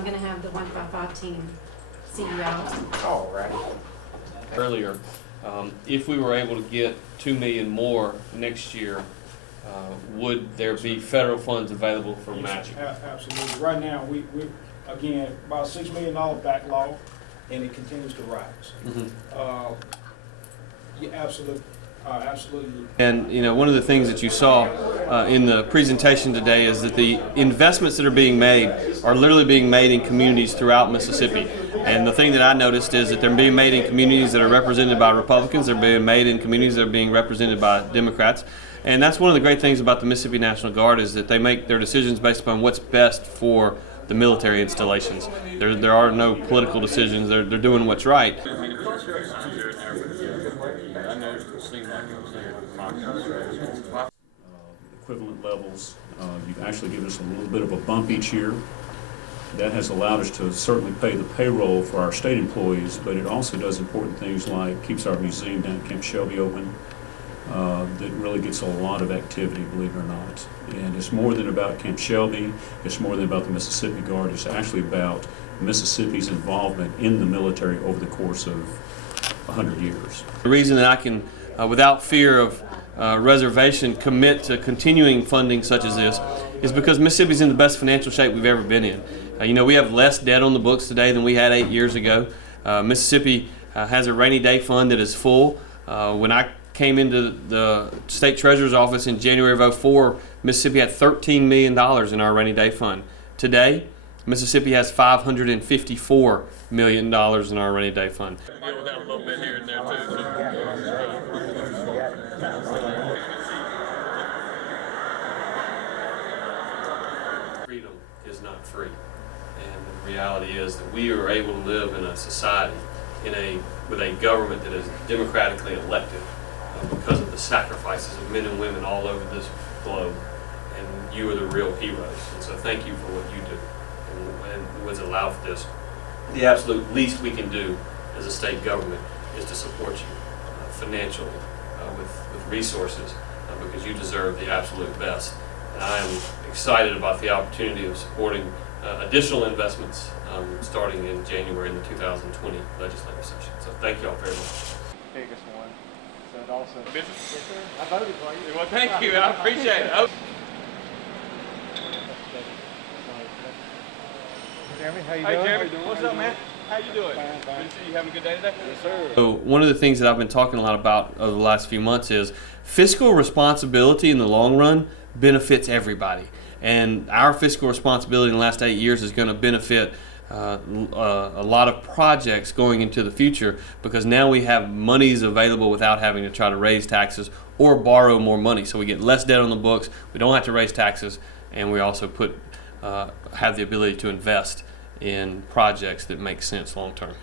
I'm going to have the 155 team see you out. All right. Earlier, if we were able to get $2 million more next year, would there be federal funds available for matching? Absolutely. Right now, we again, about $6 million backlog, and it continues to rise. Mm-hmm. Yeah, absolutely. Absolutely. And you know, one of the things that you saw in the presentation today is that the investments that are being made are literally being made in communities throughout Mississippi. And the thing that I noticed is that they're being made in communities that are represented by Republicans, they're being made in communities that are being represented by Democrats. And that's one of the great things about the Mississippi National Guard, is that they make their decisions based upon what's best for the military installations. There are no political decisions, they're doing what's right. Equivalent levels. You've actually given us a little bit of a bump each year. That has allowed us to certainly pay the payroll for our state employees, but it also does important things like keeps our museum down at Camp Shelby open. That really gets a lot of activity, believe it or not. And it's more than about Camp Shelby, it's more than about the Mississippi Guard, it's actually about Mississippi's involvement in the military over the course of 100 years. The reason that I can, without fear of reservation, commit to continuing funding such as this is because Mississippi's in the best financial shape we've ever been in. You know, we have less debt on the books today than we had 8 years ago. Mississippi has a rainy day fund that is full. When I came into the state treasurer's office in January of 2004, Mississippi had $13 million in our rainy day fund. Today, Mississippi has $554 million in our rainy day fund. Deal with that a little bit here and there too. Freedom is not free, and the reality is that we are able to live in a society with a government that is democratically elected because of the sacrifices of men and women all over this globe, and you are the real heroes. And so thank you for what you do and what's allowed for this. The absolute least we can do as a state government is to support you financially with resources because you deserve the absolute best. And I am excited about the opportunity of supporting additional investments starting in January in the 2020 legislative session. So thank you all very much. Biggest one. So it also. Business? Yes, sir. I voted for you. Well, thank you. I appreciate it. Jeremy, how you Hey, doing? Jeremy. What's up, man? How you doing? Fine, fine. Good to see you. Having a good day today? Yes, sir. So one of the things that I've been talking a lot about over the last few months is fiscal responsibility in the long run benefits everybody. And our fiscal responsibility in the last 8 years is going to benefit a lot of projects going into the future, because now we have monies available without having to try to raise taxes or borrow more money. So we get less debt on the books, we don't have to raise taxes, and we also have the ability to invest in projects that make sense long term.